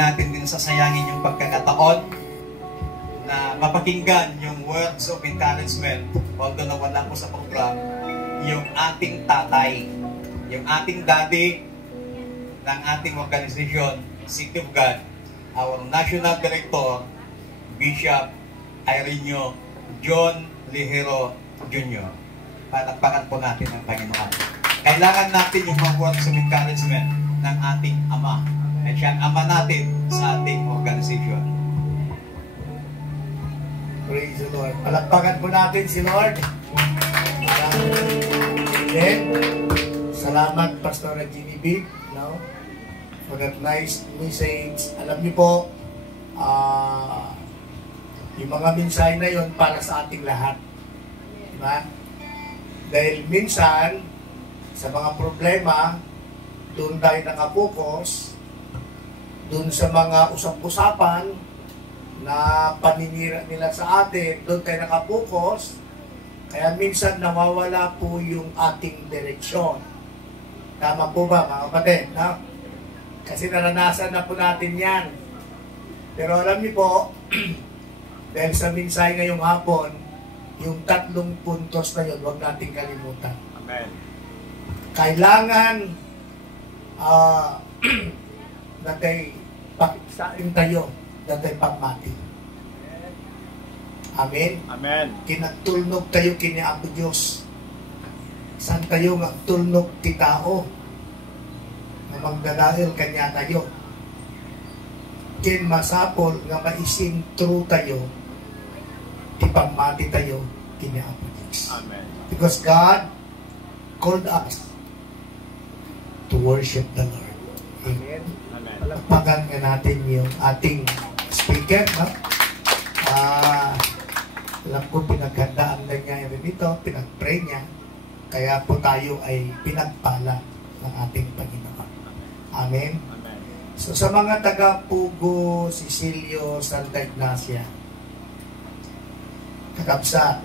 natin din sasayangin yung pagkakataon na mapakinggan yung words of encouragement, although nawala po sa program, yung ating tatay, yung ating daddy ng ating organisasyon, City of God, our National Director, Bishop Ireneo John Lihero Jr. Palakpakan po natin ang Panginoon. Kailangan natin yung mga words of encouragement ng ating Ama. At siya ang Ama natin sa ating organisasyon. Praise the Lord. Palakpakan po natin si Lord. Amen. Salamat, Pastor Jimmy B. No? For that nice message. Alam niyo po, yung mga mensahe na yon para sa ating lahat. Diba? Dahil minsan, sa mga problema, doon tayo nakapokus, doon sa mga usap-usapan na paninira nila sa atin, doon tayo nakapokus, kaya minsan nawawala po yung ating direksyon. Tama po ba, mga kapatid? No? Kasi naranasan na po natin yan. Pero alam niyo po, dahil sa mensahe ngayong hapon, yung 3 puntos na yun, huwag nating kalimutan. Amen. Kailangan natay pakisain tayo, natay pagmati. Amen? Amen. Kinagtulnog tayo kini Apo Diyos. San tayo magtulnog ti tao na magdadahil kanya tayo. Kin masapol nga maisin true tayo, ti pagmati tayo kini Apo Diyos. Amen. Because God called us to worship the Lord. Amen. Amen. Palakpakan nga natin yung ating speaker. No? Alam ko pinaghandaan na niya rin ito, pinag-pray niya. Kaya po tayo ay pinagpala ng ating Panginoon. Amen. Amen. So sa mga taga-Pugo, Sicilio, Santa Ignacia, kakabsa,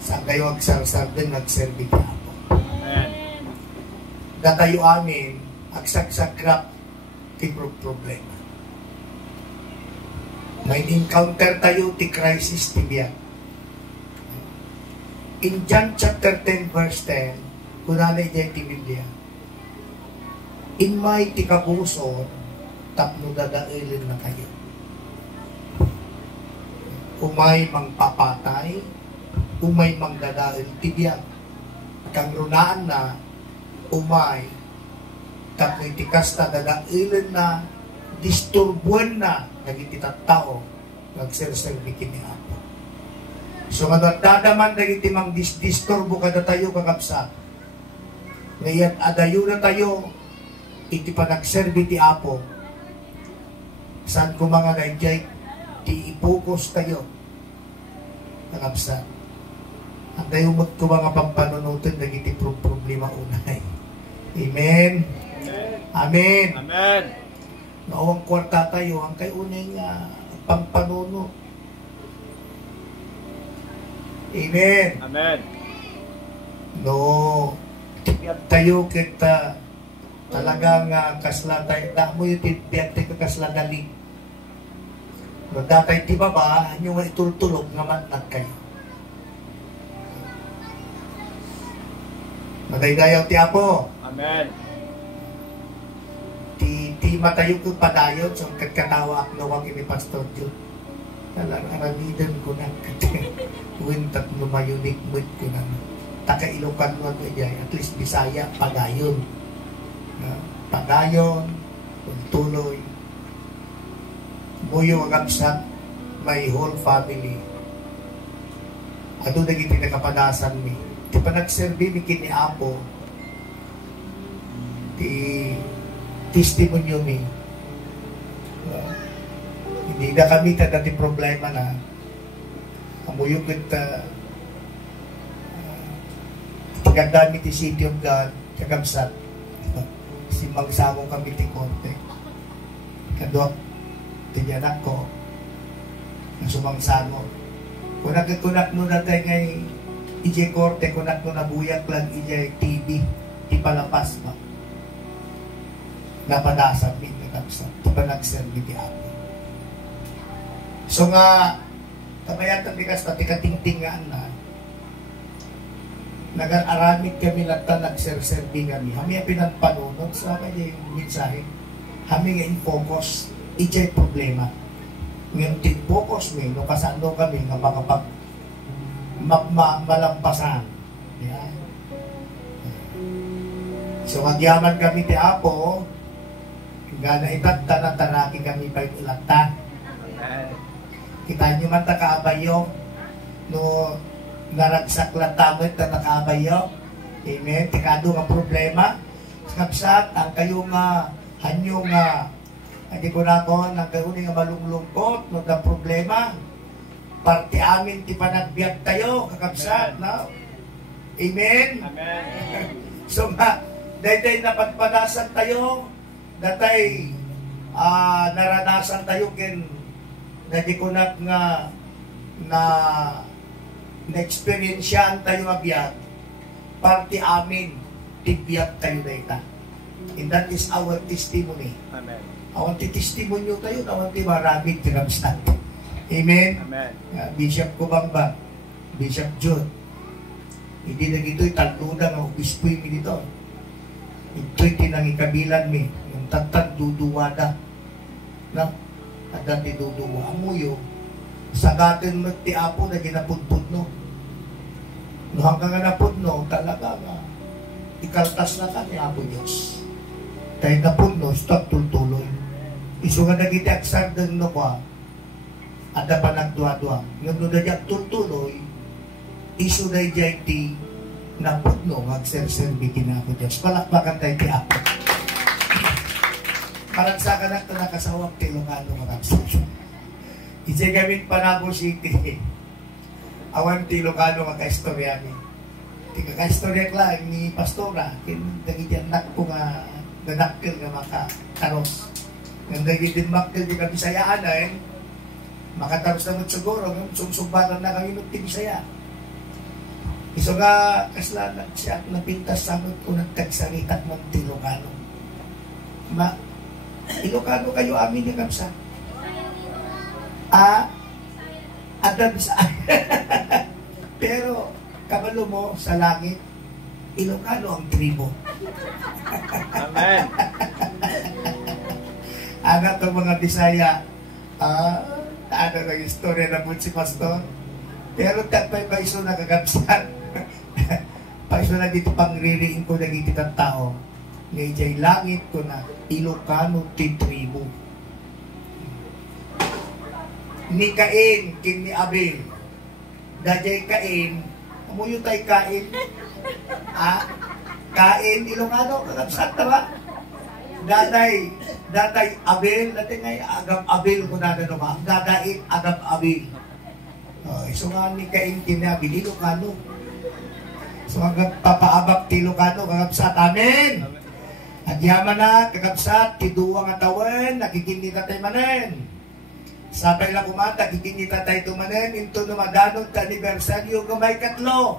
saan kayo agsarsar din nagserbi ka po. Amen. Datayo amin, agsagsagrap ti problema. May encounter tayo ti crisis ti biyak. In John chapter 10 verse 10, kunanay dyan ti Biblia, in may ti kapuso, tapno dadailin na kayo. Umay mangpapatay, umay mangdadail ti biyak. Kang runaan na, umay, tapno ti kasta dadailin na, disturbuan na, nagiti tao, nagserserbi kini Apo. So, dadaman nagiti mang disturbo kada tayo kakapsa. Ngayon, adayo na tayo, iti pa nagserbi ti Apo. Saan ko mga nandiyan, ti ipokus tayo, kakapsa. Ang tayo ko mga pampanunutin, nagiti problema unay. Amen. Amen. Amen. Nawang kwarta tayo, ang kay unay nga pampanuno. Amen. Amen. No, tibiyag tayo kita talagang kaslatay. Na mo yung tibiyag tayo kasladali. No, datay ti baba, nyo nga itultulog nga matnag kayo. Madaydayaw ti Apo. Amen. Di matayo ko padayon so katawa ak nawang ini Pastor Jud. Talang aramidan ko na wintat lumayunik mo't ko na. Taka Ilocan mo ko dyan, at least Bisaya, padayon. Padayon, tuloy. Muyo ang absat, my whole family. Ano naging pinakapadasan mi? Di pa nagserbi mi kini Apo. Di testimonyo mi. Hindi na kami dati problema na amuyog at tigandami ti City of God kagamsat si magsamo kami ti Korte kadok tinyanak ko na sumangsamo kunak no dati ngay ije Korte kunak no nabuyak lang ije TV ti palapas ba napadasam min kakabsat panagserbi ti Apo. So nga kamayatan di kas pati katingtingaan na nag-aramid kami latta nagserserbi kami. Kami ang pinagpanunod sa kanya yung mensahe. Kami nga in-focus. Ijay problema. Ngayon tin-focus mi, no kasano kami nga makapag malampasan. Yeah. So magyaman kami ti Apo, nga na itatana-tanaki kami pa yung latta. Kita nyo man takaabayo, no naragsak lang tamit na nakabayo. Amen. Tikado nga problema. Kapsat, ang kayo nga, hanyo nga, hindi ko na ko, nang kayo nga malunglungkot, no na problema. Parte amin, ti panagbiyak tayo, kakapsat, no? Amen. Amen. So nga, dahil napagpadasan tayo, datay, naranasan tayo kin, hindi ko na nga, na-experiencean tayo mabiyat, parte amin, tibiyat tayo na ita. And that is our testimony. Amen. Awan ti testimonyo tayo, awan ti maraming tinamstan. Amen? Amen. Bishop Kubamba, Bishop Jude, hindi na ito'y talunan ng obispoy mi dito. Ito'y tinangikabilan mi, yung tatag duduwada. Na, at dati duduwa. Amuyo, sagatin mo ti Apo na ginapudpud no. No hanggang nga napudno, talaga nga, ikaltas na ka ni Apo Diyos. Dahil napudno, stop tultuloy. Iso nga nagiti aksar din no kwa, ada pa nagdua-dua. Ngayon no nagyag tultuloy, iso na ijay ti napudno, magserserbi na Apo Diyos. Palakpakan tayo ti Apo. Parang sa kanak na nakasawag ti Ilocano makapsasyon. Ije gamit Panabo City. Awan ti Ilocano maka-istorya ni. Ti kaka-istorya lang ni Pastora. Nagiti anak ko nga nanakil nga makataros. Nang nagiti makil di ka Bisayaan ay makataros naman siguro. Sumsumbanan na kami ng ti Bisaya. Iso nga kaslanan siya napintas sa amin kung nagtagsalitat ng ti Ilocano. Ilocano kayo amin yung kamsa. Adam sa pero kabalo mo sa langit, Ilocano ang tribo. Amen. Anak ng mga Bisaya, ano na istorya na po si Pastor. Pero tatpay pa iso na kagabsan. Pa iso na dito pangririin ko na kitang tao. Ngayon langit ko na Ilocano ti tribo. Ni Cain, kin ni Abel. Dajay Cain, amuyo tayo Cain. Cain, Ilocano, kakabsat na ba? Datay Abel, dati ngay agam Abel kung nadano ba? Dadain agam Abel. So nga ni Cain, kin ni Abel, Ilocano. So agam papaabak ti Ilocano, kakabsat. Amen! At yaman na, kakabsat, ti duwang atawan, nakikinita tayo manen. Sabay lang kumata, kikinita tayo tumanen, into numadanon ta anibersaryo gamay katlo.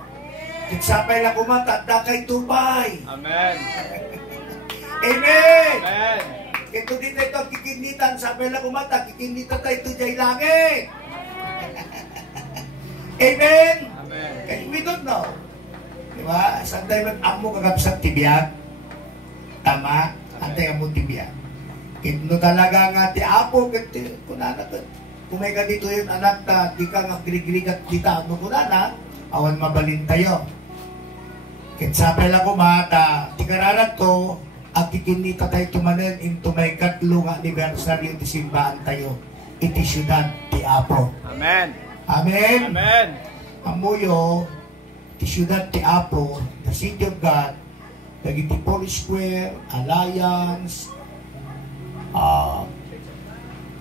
Sabay lang kumata, dakay tupay. Amen. Amen! Amen. Ito din ito, kikinitan, sabay lang kumata, kikinita tayo ito jay langit. Amen! Amen. Kaya we don't know. Diba? Saan tayo amo kagapsat tibiyag? Tama, antay amo tibiyag. Kino talaga nga ti Apo, kunana ko. Kung may ka dito yun, anak ta, di ka nga grigrigat kita, ano kunana, awan mabalin tayo. Kitsapay lang kumata, ti kararat ko, at ikinita tayo tumanen into may katlo nga anibersaryo ti simbaan tayo. Iti syudad ti Apo. Amen. Amen? Amen. Amuyo, ti syudad ti Apo, the City of God, dagiti Police Square, Alliance,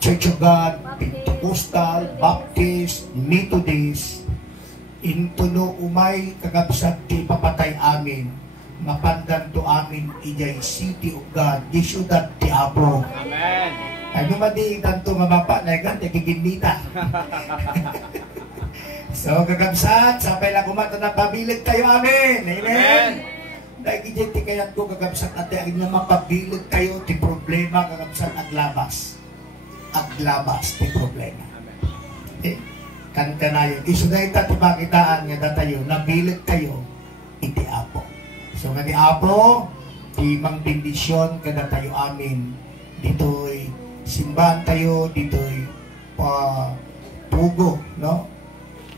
Church of God, Pentecostal, Baptist, Methodist, into no umay kagabsat ti papatay amin, mapandan to amin ijay City of God, di syudad ti Apo. Amen. Ay numadiitan to nga bapa, na ikan, tikiginita. So kagabsat, sapay lang kumata na pabilig tayo amin. Amen. Lagi dyan ti kayat ko kagabsat ate ang nga mapabilog kayo ti problema kagabsat aglabas. Aglabas ti problema. Kanta na yun. Isunay ta ti pakitaan nga datayo nabilog kayo iti Apo. So nga ni Apo ti mang bendisyon kada tayo amin dito'y simbahan tayo dito'y Pugo, no?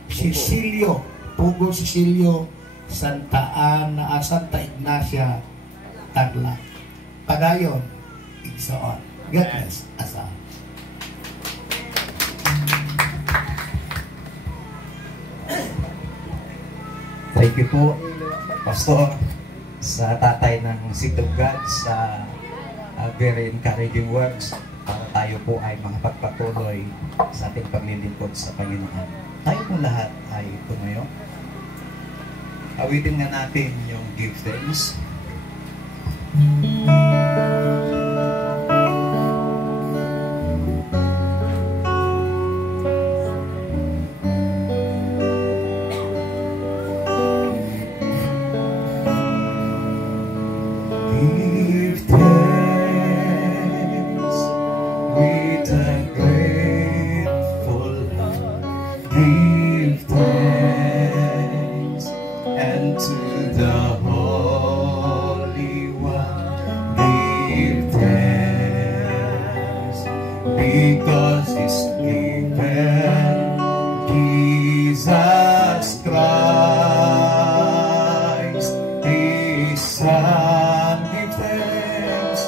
Cecilio, Pugo Cecilio Santa Ignacia Tarlac. Padayon, igsoon. God bless. Asa. Thank you po, Pastor, sa tatay ng Seed of God sa very encouraging words para tayo po ay makapagpatuloy sa ating paglilingkod sa Panginoon. Tayo po lahat ay tumayo. Awitin nga natin yung give thanks. Give thanks with a grateful heart. Give thanks and to the Holy One. Give thanks because He's given Jesus Christ, His Son. Give thanks.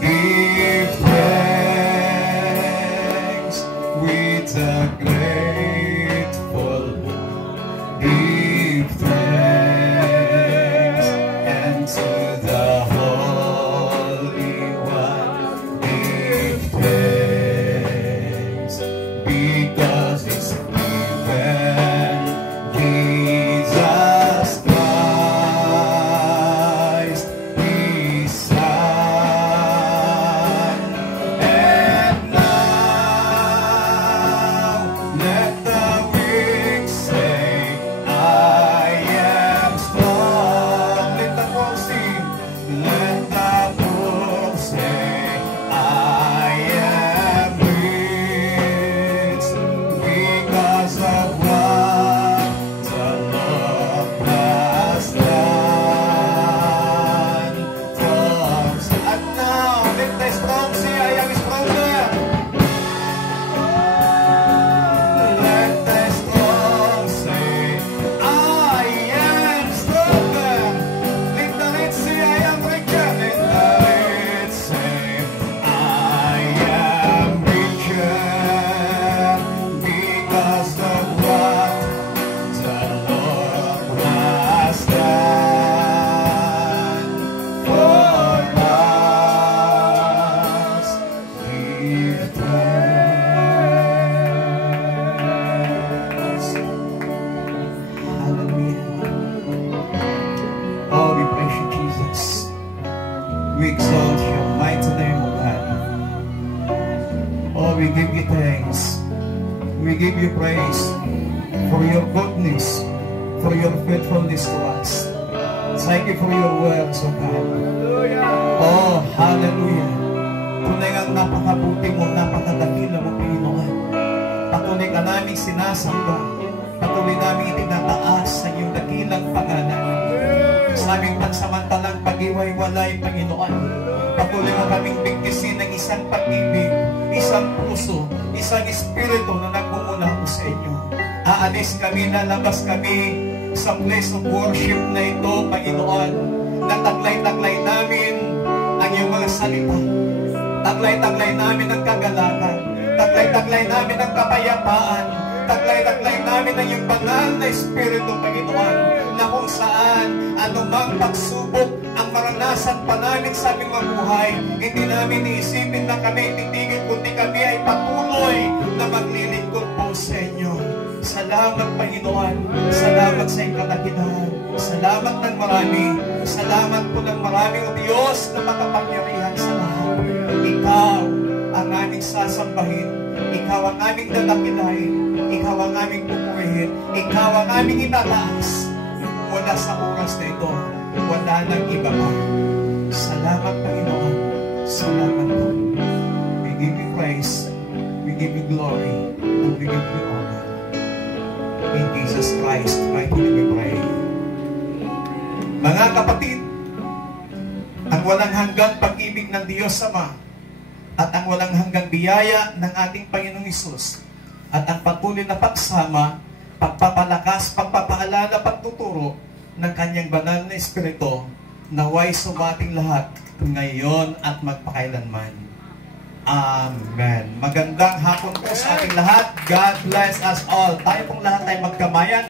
Give thanks with a grateful heart. Give thanks and to the Holy One. Give thanks because He's given Jesus Christ, His Son. And now let the weak say, I am strong. Let the poor sing. Let the poor say, I am rich because of what the Lord has done for us. And now let the strong say, I am stronger. Let the strong say, I am stronger. Let the rich say, I am richer. Let the rich say, I am richer because of what the Lord has done for us. Give thanks. Hallelujah. Oh, we praise you, Jesus. We exalt your mighty name, O God. Oh, we give you thanks. We give you praise for your goodness, for your faithfulness to us. Thank you for your words, O God. Oh, hallelujah. Tunay ang napakabuti mo, napakadakila mo, Panginoon. Patuloy ka naming sinasamba. Patuloy naming itinataas sa iyong dakilang pangalan. Sa aming pansamantalang pag-iway-walay, Panginoon. Patuloy mo kaming bigkisin ng isang pag-ibig, isang puso, isang espiritu na nagmumula ko sa inyo. Aalis kami, lalabas kami sa place of worship na ito, Panginoon. Nataglay-taglay namin ang iyong mga salita. Taglay-taglay namin ang kagalakan. Taglay-taglay namin ang kapayapaan. Taglay-taglay namin ang iyong banal na espiritu, Panginoon, na kung saan anumang pagsubok ang maranasan pa namin sa aming mabuhay, hindi namin iisipin na kami titigil, kundi kami ay patuloy na maglilingkod po sa inyo. Salamat, Panginoon. Salamat sa iyong kadakilaan. Salamat ng marami. Salamat po ng marami, O Diyos, na makapangyarihan sa lahat. Ikaw ang aming sasambahin. Ikaw ang aming dadakilain. Ikaw ang aming pupurihin. Ikaw ang aming itataas mula sa oras na ito wala nang iba pa. Salamat, Panginoon. Salamat, Lord. We give you praise, we give you glory, and we give you honor. In Jesus Christ, right name we pray. Mga kapatid, ang walang hanggang pag-ibig ng Diyos Ama at ang walang hanggang biyaya ng ating Panginoong Hesus at ang patuloy na pagsama, pagpapalakas, pagpapaalala, pagtuturo ng Kanyang banal na Espiritu naway sumating lahat ngayon at magpakailanman. Amen. Magandang hapon po sa ating lahat. God bless us all. Tayo pong lahat ay magkamayan.